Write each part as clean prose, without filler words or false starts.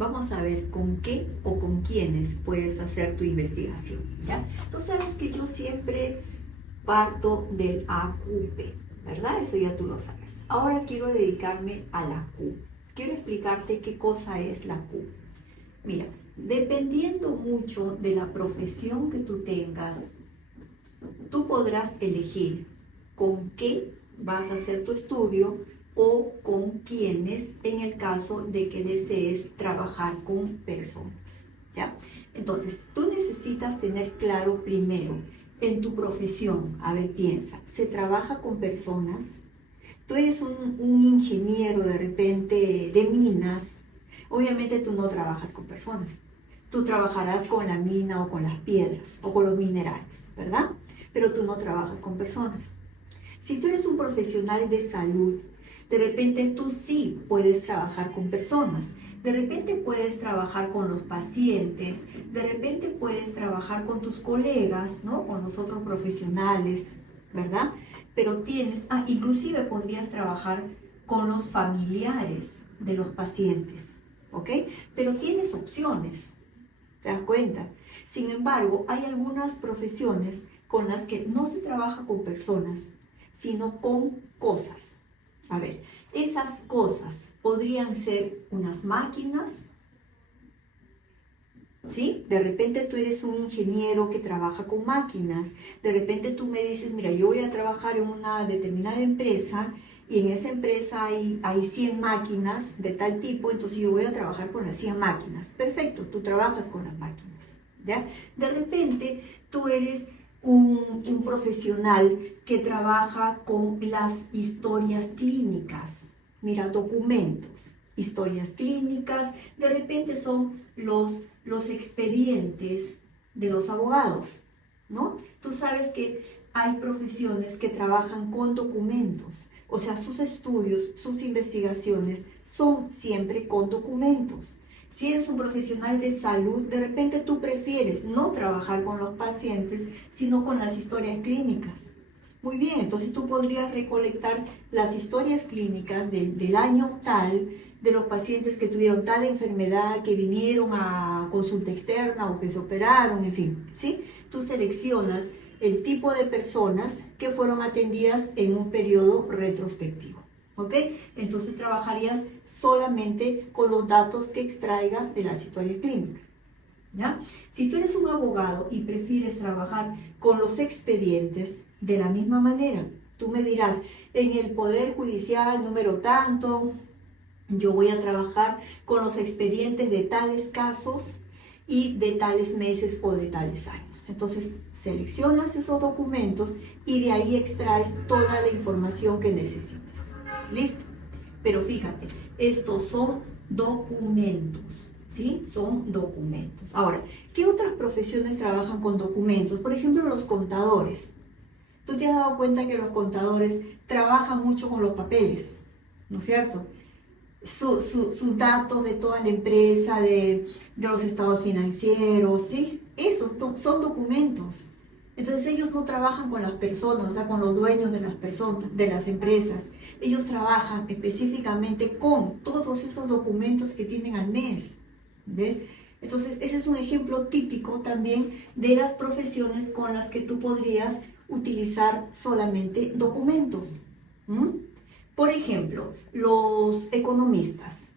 Vamos a ver con qué o con quiénes puedes hacer tu investigación, ¿ya? Tú sabes que yo siempre parto del AQP, ¿verdad? Eso ya tú lo sabes. Ahora quiero dedicarme a la Q. Quiero explicarte qué cosa es la Q. Mira, dependiendo mucho de la profesión que tú tengas, tú podrás elegir con qué vas a hacer tu estudio o con quiénes en el caso de que desees trabajar con personas, ¿ya? Entonces, tú necesitas tener claro primero en tu profesión, a ver, piensa, ¿se trabaja con personas? Tú eres un ingeniero de repente de minas, obviamente tú no trabajas con personas, tú trabajarás con la mina o con las piedras o con los minerales, ¿verdad? Pero tú no trabajas con personas. Si tú eres un profesional de salud, de repente tú sí puedes trabajar con personas, de repente puedes trabajar con los pacientes, de repente puedes trabajar con tus colegas, ¿no? Con los otros profesionales, ¿verdad? Pero tienes, inclusive podrías trabajar con los familiares de los pacientes, ¿ok? Pero tienes opciones, ¿te das cuenta? Sin embargo, hay algunas profesiones con las que no se trabaja con personas, sino con cosas. A ver, esas cosas podrían ser unas máquinas, ¿sí? De repente tú eres un ingeniero que trabaja con máquinas. De repente tú me dices, mira, yo voy a trabajar en una determinada empresa y en esa empresa hay 100 máquinas de tal tipo, entonces yo voy a trabajar con las 100 máquinas. Perfecto, tú trabajas con las máquinas, ¿ya? De repente tú eres un profesional que trabaja con las historias clínicas. Mira, documentos, historias clínicas, de repente son los expedientes de los abogados, ¿no? Tú sabes que hay profesiones que trabajan con documentos, o sea, sus estudios, sus investigaciones son siempre con documentos. Si eres un profesional de salud, de repente tú prefieres no trabajar con los pacientes, sino con las historias clínicas. Muy bien, entonces tú podrías recolectar las historias clínicas del año tal, de los pacientes que tuvieron tal enfermedad, que vinieron a consulta externa o que se operaron, en fin, ¿sí? Tú seleccionas el tipo de personas que fueron atendidas en un periodo retrospectivo, ¿ok? Entonces trabajarías solamente con los datos que extraigas de las historias clínicas, ¿ya? Si tú eres un abogado y prefieres trabajar con los expedientes, de la misma manera, tú me dirás, en el Poder Judicial número tanto, yo voy a trabajar con los expedientes de tales casos y de tales meses o de tales años. Entonces, seleccionas esos documentos y de ahí extraes toda la información que necesites. ¿Listo? Pero fíjate, estos son documentos, ¿sí? Son documentos. Ahora, ¿qué otras profesiones trabajan con documentos? Por ejemplo, los contadores. ¿Tú te has dado cuenta que los contadores trabajan mucho con los papeles? ¿No es cierto? Sus datos de toda la empresa, de los estados financieros, ¿sí? Esos son documentos. Entonces ellos no trabajan con las personas, o sea, con los dueños de las personas, de las empresas. Ellos trabajan específicamente con todos esos documentos que tienen al mes, ¿ves? Entonces ese es un ejemplo típico también de las profesiones con las que tú podrías utilizar solamente documentos. Por ejemplo, los economistas.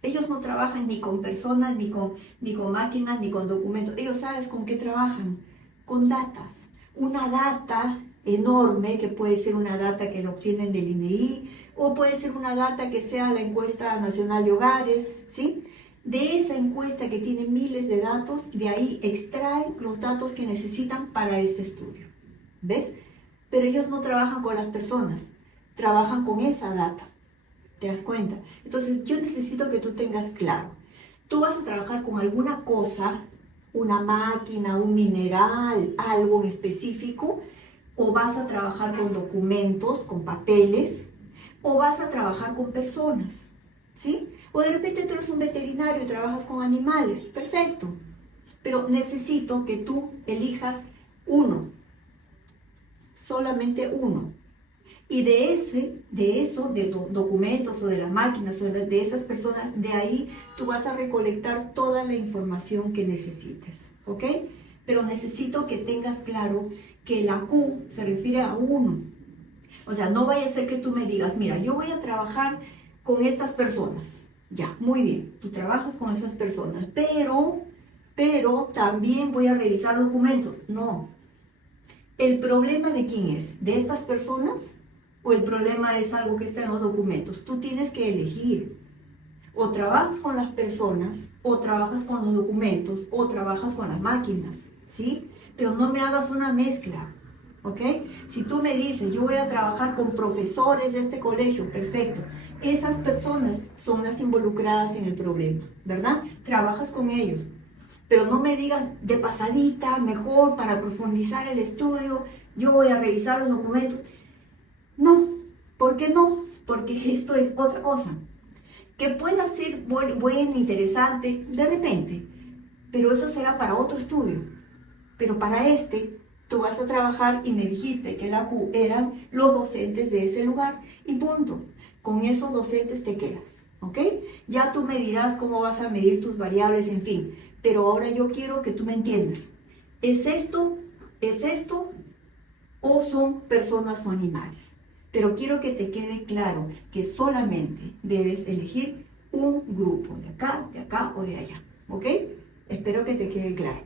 Ellos no trabajan ni con personas, ni con máquinas, ni con documentos. Ellos, ¿sabes con qué trabajan? Con datas. Una data enorme, que puede ser una data que lo obtienen del INEI, o puede ser una data que sea la encuesta nacional de hogares, ¿sí? De esa encuesta que tiene miles de datos, de ahí extraen los datos que necesitan para este estudio. ¿Ves? Pero ellos no trabajan con las personas, trabajan con esa data. ¿Te das cuenta? Entonces yo necesito que tú tengas claro, tú vas a trabajar con alguna cosa, una máquina, un mineral, algo en específico, o vas a trabajar con documentos, con papeles, o vas a trabajar con personas, ¿sí? O de repente tú eres un veterinario y trabajas con animales, perfecto, pero necesito que tú elijas uno, solamente uno. Y de los documentos o de las máquinas o de esas personas, de ahí tú vas a recolectar toda la información que necesites, ¿ok? Pero necesito que tengas claro que la Q se refiere a uno. O sea, no vaya a ser que tú me digas, mira, yo voy a trabajar con estas personas. Ya, muy bien, tú trabajas con esas personas, pero también voy a revisar documentos. No. ¿El problema de quién es? ¿De estas personas? ¿O el problema es algo que está en los documentos? Tú tienes que elegir. O trabajas con las personas, o trabajas con los documentos, o trabajas con las máquinas, ¿sí? Pero no me hagas una mezcla, ¿ok? Si tú me dices, yo voy a trabajar con profesores de este colegio, perfecto. Esas personas son las involucradas en el problema, ¿verdad? Trabajas con ellos. Pero no me digas de pasadita, mejor para profundizar el estudio, yo voy a revisar los documentos. No, ¿por qué no? Porque esto es otra cosa. Que pueda ser bueno, interesante, de repente, pero eso será para otro estudio. Pero para este, tú vas a trabajar y me dijiste que la Q eran los docentes de ese lugar y punto. Con esos docentes te quedas, ¿ok? Ya tú me dirás cómo vas a medir tus variables, en fin. Pero ahora yo quiero que tú me entiendas. ¿Es esto o son personas o animales? Pero quiero que te quede claro que solamente debes elegir un grupo, de acá o de allá, ¿ok? Espero que te quede claro.